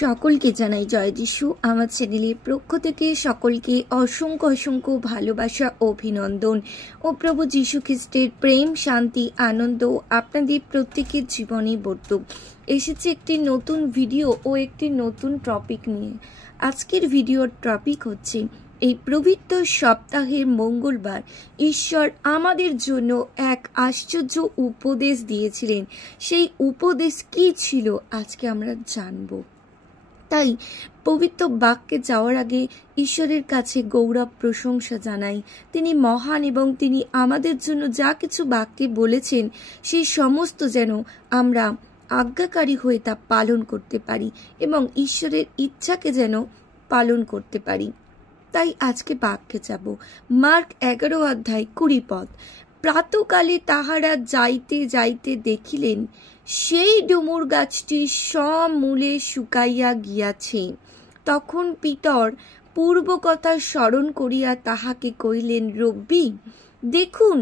সকলকে জানাই জয় যিশু। আমার চ্যানেলের পক্ষ থেকে সকলকে অসংখ্য অসংখ্য ভালোবাসা, অভিনন্দন ও প্রভু যীশু খ্রিস্টের প্রেম, শান্তি, আনন্দ আপনাদের প্রত্যেকের জীবনে বর্তুক। এসেছে একটি নতুন ভিডিও ও একটি নতুন টপিক নিয়ে। আজকের ভিডিওর টপিক হচ্ছে এই পবিত্র সপ্তাহের মঙ্গলবার ঈশ্বর আমাদের জন্য এক আশ্চর্য উপদেশ দিয়েছিলেন। সেই উপদেশ কি ছিল আজকে আমরা জানবো। তাই পবিত্র বাক্যে যাওয়ার আগে ঈশ্বরের কাছে গৌরব প্রশংসা জানাই। তিনি মহান এবং তিনি আমাদের জন্য যা কিছু বাক্যে বলেছেন সেই সমস্ত যেন আমরা আজ্ঞাকারী হয়ে তা পালন করতে পারি এবং ঈশ্বরের ইচ্ছাকে যেন পালন করতে পারি। তাই আজকে বাক্যে যাব। মার্ক 11 অধ্যায় 20 পদ। প্রাতকালে তাহারা যাইতে যাইতে দেখিলেন সেই ডুমুর গাছটি সমূলে শুকাইয়া গিয়াছে। তখন পিতর পূর্ব কথা স্মরণ করিয়া তাহাকে কহিলেন, রব্বি, দেখুন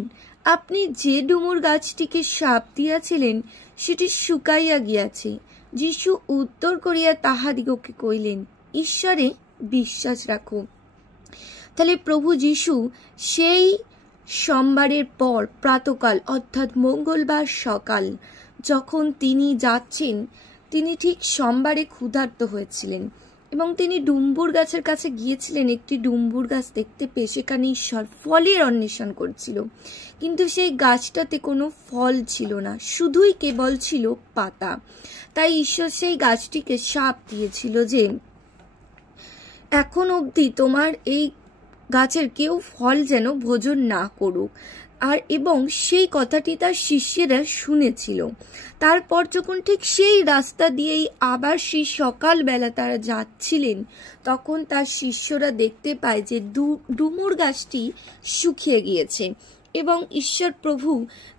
আপনি যে ডুমুর গাছটিকে শাপ দিয়াছিলেন সেটি শুকাইয়া গিয়াছে। যীশু উত্তর করিয়া তাহাদিগকে কহিলেন, ঈশ্বরে বিশ্বাস রাখো। তাহলে প্রভু যীশু সেই সোমবারের পর প্রাতকাল অর্থাৎ মঙ্গলবার সকাল যখন তিনি যাচ্ছেন, তিনি ঠিক সোমবারে ক্ষুধার্ত হয়েছিলেন এবং তিনি ডুম্বুর গাছের কাছে গিয়েছিলেন। একটি ডুম্বুর গাছ দেখতে পেয়ে সেখানে ঈশ্বর ফলের অন্বেষণ করছিল, কিন্তু সেই গাছটাতে কোনো ফল ছিল না, শুধুই কেবল ছিল পাতা। তাই ঈশ্বর সেই গাছটিকে শাপ দিয়েছিল যে এখন অবধি তোমার এই গাছের কেউ ফল যেন ভোজন না করুক। আর এবং সেই কথাটি তার শিষ্যেরা শুনেছিল। তারপর যখন ঠিক সেই রাস্তা দিয়েই আবার সেই সকালবেলা তারা যাচ্ছিলেন, তখন তার শিষ্যরা দেখতে পায় যে ডুমুর গাছটি শুকিয়ে গিয়েছে এবং ঈশ্বর প্রভু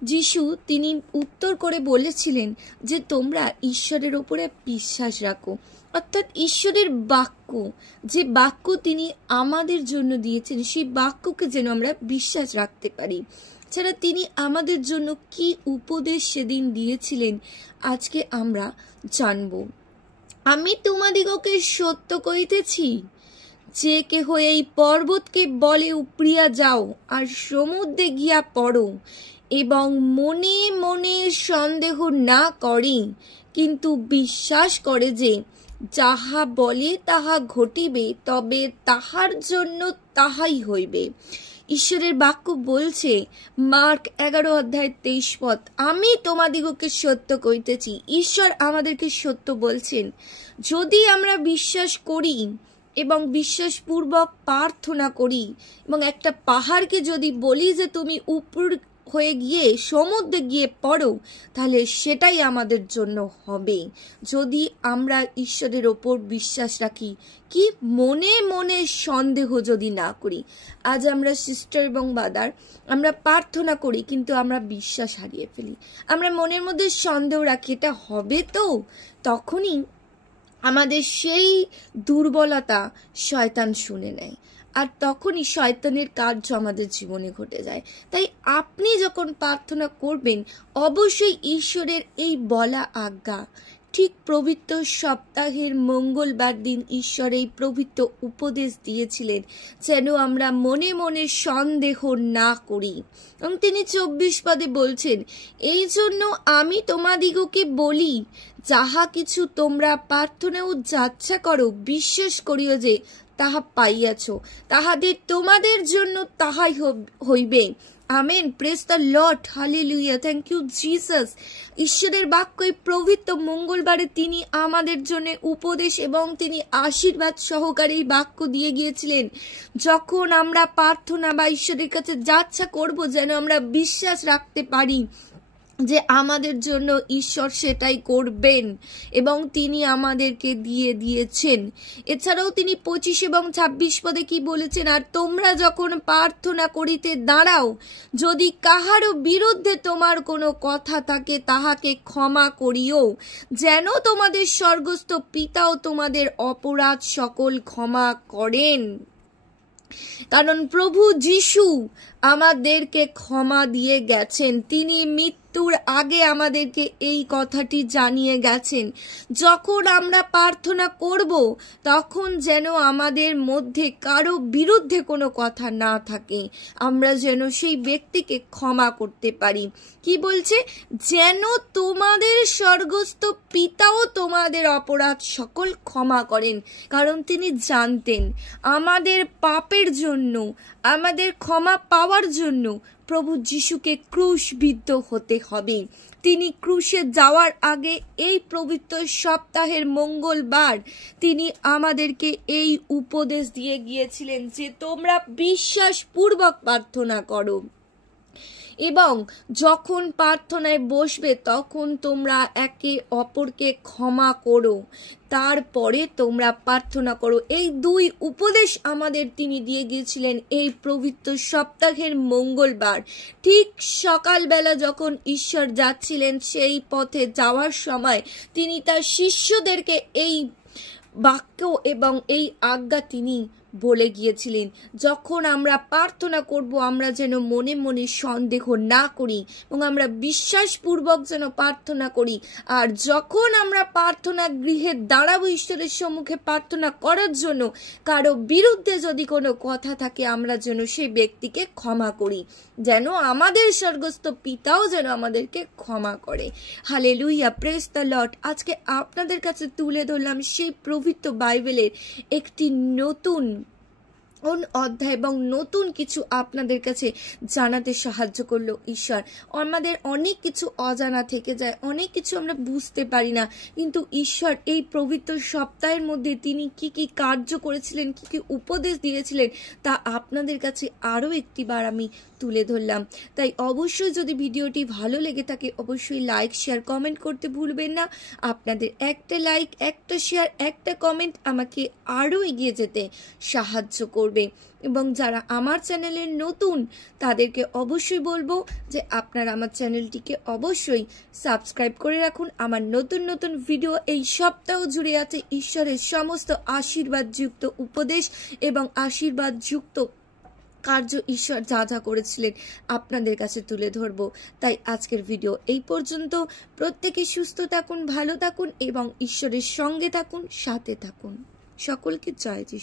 যীশু তিনি উত্তর করে বলেছিলেন যে তোমরা ঈশ্বরের ওপরে বিশ্বাস রাখো। অর্থাৎ ঈশ্বরের বাক্য, যে বাক্য তিনি আমাদের জন্য দিয়েছেন, সেই বাক্যকে যেন আমরা বিশ্বাস রাখতে পারি। ছাড়া তিনি আমাদের জন্য কি উপদেশ সেদিন দিয়েছিলেন আজকে আমরা জানব। আমি তোমাদিগকে সত্য কহিতেছি, যে কেহ এই পর্বতকে বলে উপড়িয়া যাও আর সমুদ্রে গিয়া পড়ো এবং মনে মনে সন্দেহ না করে, কিন্তু বিশ্বাস করে যে যাহা বলে তাহা ঘটিবে, তবে তাহার জন্য তাহাই হইবে। ঈশ্বরের বাক্য বলছে মার্ক 11 অধ্যায় 23 পদ, আমি তোমাদিগকে সত্য কইতেছি। ঈশ্বর আমাদেরকে সত্য বলছেন। যদি আমরা বিশ্বাস করি এবং বিশ্বাসপূর্বক প্রার্থনা করি এবং একটা পাহাড়কে যদি বলি যে তুমি উপর হয়ে গিয়ে সমুদ্রে গিয়ে পড়ো, তাহলে সেটাই আমাদের জন্য হবে, যদি আমরা ঈশ্বরের ওপর বিশ্বাস রাখি। কি মনে মনে সন্দেহ যদি না করি। আজ আমরা সিস্টার এবং ব্রাদার আমরা প্রার্থনা করি কিন্তু আমরা বিশ্বাস হারিয়ে ফেলি। আমরা মনের মধ্যে সন্দেহ রাখি এটা হবে তো, তখনই আমাদের সেই দুর্বলতা শয়তান শুনে নেয় আর তখনই শয়তানের কার্য আমাদের জীবনে ঘটে যায়। তাই আপনি যখন প্রার্থনা করবেন অবশ্যই ঈশ্বরের এই বলা আজ্ঞা, ঠিক পবিত্র সপ্তাহের মঙ্গলবার দিন ঈশ্বর এই পবিত্র উপদেশ দিয়েছিলেন যেন আমরা মনে মনে সন্দেহ না করি। এবং তিনি 24 পদে বলছেন, এই জন্য আমি তোমাদিগকে বলি, যাহা কিছু তোমরা প্রার্থনা ও যাচ্ছা করো, বিশ্বাস করিও যে তাহা পাইয়াছ, তাহাদের তোমাদের জন্য তাহাই হইবে। Amen. Praise the lord, hallelujah, thank you Jesus. ঈশ্বরের বাক্য এই পবিত্র মঙ্গলবারে তিনি আমাদের জন্য উপদেশ এবং তিনি আশীর্বাদ সহকারে এই বাক্য দিয়ে গিয়েছিলেন। যখন আমরা প্রার্থনা বা ঈশ্বরের কাছে যাচ্ছা করব, যেন আমরা বিশ্বাস রাখতে পারি যে আমাদের জন্য ঈশ্বর সেটাই করবেন এবং তিনি আমাদেরকে দিয়ে দিয়েছেন। এছাড়াও তিনি 25 এবং 26 পদে কি বলেছেন, আর তোমরা যখন প্রার্থনা করিতে দাঁড়াও, যদি কাহারও বিরুদ্ধে তোমার কোনো কথা থাকে তাহাকে ক্ষমা করিও, যেন তোমাদের স্বর্গস্থ পিতাও তোমাদের অপরাধ সকল ক্ষমা করেন। কারণ প্রভু যীশু আমাদেরকে ক্ষমা দিয়ে গেছেন। তিনি মিথ্যা মৃত্যুর আগে আমাদেরকে এই কথাটি জানিয়ে গেছেন, যখন আমরা প্রার্থনা করব তখন যেন আমাদের মধ্যে কারো বিরুদ্ধে কোনো কথা না থাকে, আমরা যেন সেই ব্যক্তিকে ক্ষমা করতে পারি। কি বলছে? যেন তোমাদের স্বর্গস্থ পিতাও তোমাদের অপরাধ সকল ক্ষমা করেন। কারণ তিনি জানতেন আমাদের পাপের জন্য, আমাদের ক্ষমা পাওয়ার জন্য প্রভু যিশুকে ক্রুশবিদ্ধ হতে হবে। তিনি ক্রুশে যাওয়ার আগে এই পবিত্র সপ্তাহের মঙ্গলবার তিনি আমাদেরকে এই উপদেশ দিয়ে গিয়েছিলেন যে তোমরা বিশ্বাসপূর্বক প্রার্থনা করো এবং যখন প্রার্থনায় বসবে তখন তোমরা একে অপরকে ক্ষমা করো, তারপরে তোমরা প্রার্থনা করো। এই দুই উপদেশ আমাদের তিনি দিয়ে গিয়েছিলেন এই পবিত্র সপ্তাহের মঙ্গলবার। ঠিক সকালবেলা যখন ঈশ্বর যাচ্ছিলেন সেই পথে যাওয়ার সময় তিনি তার শিষ্যদেরকে এই বাক্য এবং এই আজ্ঞা তিনি বলে গিয়েছিলেন, যখন আমরা প্রার্থনা করব আমরা যেন মনে মনে সন্দেহ না করি এবং আমরা বিশ্বাসপূর্বক যেন প্রার্থনা করি। আর যখন আমরা প্রার্থনা গৃহে দাঁড়াবো ঈশ্বরের সম্মুখে প্রার্থনা করার জন্য, কারো বিরুদ্ধে যদি কোনো কথা থাকে আমরা যেন সেই ব্যক্তিকে ক্ষমা করি, যেন আমাদের স্বর্গস্থ পিতাও যেন আমাদেরকে ক্ষমা করে। Hallelujah, praise the lord. আজকে আপনাদের কাছে তুলে ধরলাম সেই পবিত্র বাইবেলের একটি নতুন অধ্যায় এবং নতুন কিছু আপনাদের কাছে জানাতে সাহায্য করলো ঈশ্বর। আমাদের অনেক কিছু অজানা থেকে যায়, অনেক কিছু আমরা বুঝতে পারি না, কিন্তু ঈশ্বর এই পবিত্র সপ্তাহের মধ্যে তিনি কি কি কার্য করেছিলেন, কি কি উপদেশ দিয়েছিলেন তা আপনাদের কাছে আরও একটিবার আমি তুলে ধরলাম। তাই অবশ্যই যদি ভিডিওটি ভালো লেগে থাকে অবশ্যই লাইক শেয়ার কমেন্ট করতে ভুলবেন না। আপনাদের একটা লাইক, একটা শেয়ার, একটা কমেন্ট আমাকে আরও এগিয়ে যেতে সাহায্য করবে। এবং যারা আমার চ্যানেলের নতুন তাদেরকে অবশ্যই বলবো যে আপনারা আমার চ্যানেলটিকে অবশ্যই সাবস্ক্রাইব করে রাখুন। আমার নতুন নতুন ভিডিও এই সপ্তাহ জুড়ে আছে ঈশ্বরের সমস্ত আশীর্বাদযুক্ত উপদেশ এবং আশীর্বাদযুক্ত কার্য ঈশ্বর যা যা করেছিলেন আপনাদের কাছে তুলে ধরবো। তাই আজকের ভিডিও এই পর্যন্ত। প্রত্যেকে সুস্থ থাকুন, ভালো থাকুন এবং ঈশ্বরের সঙ্গে থাকুন, সাথে থাকুন। সকলকে জয় যিশু।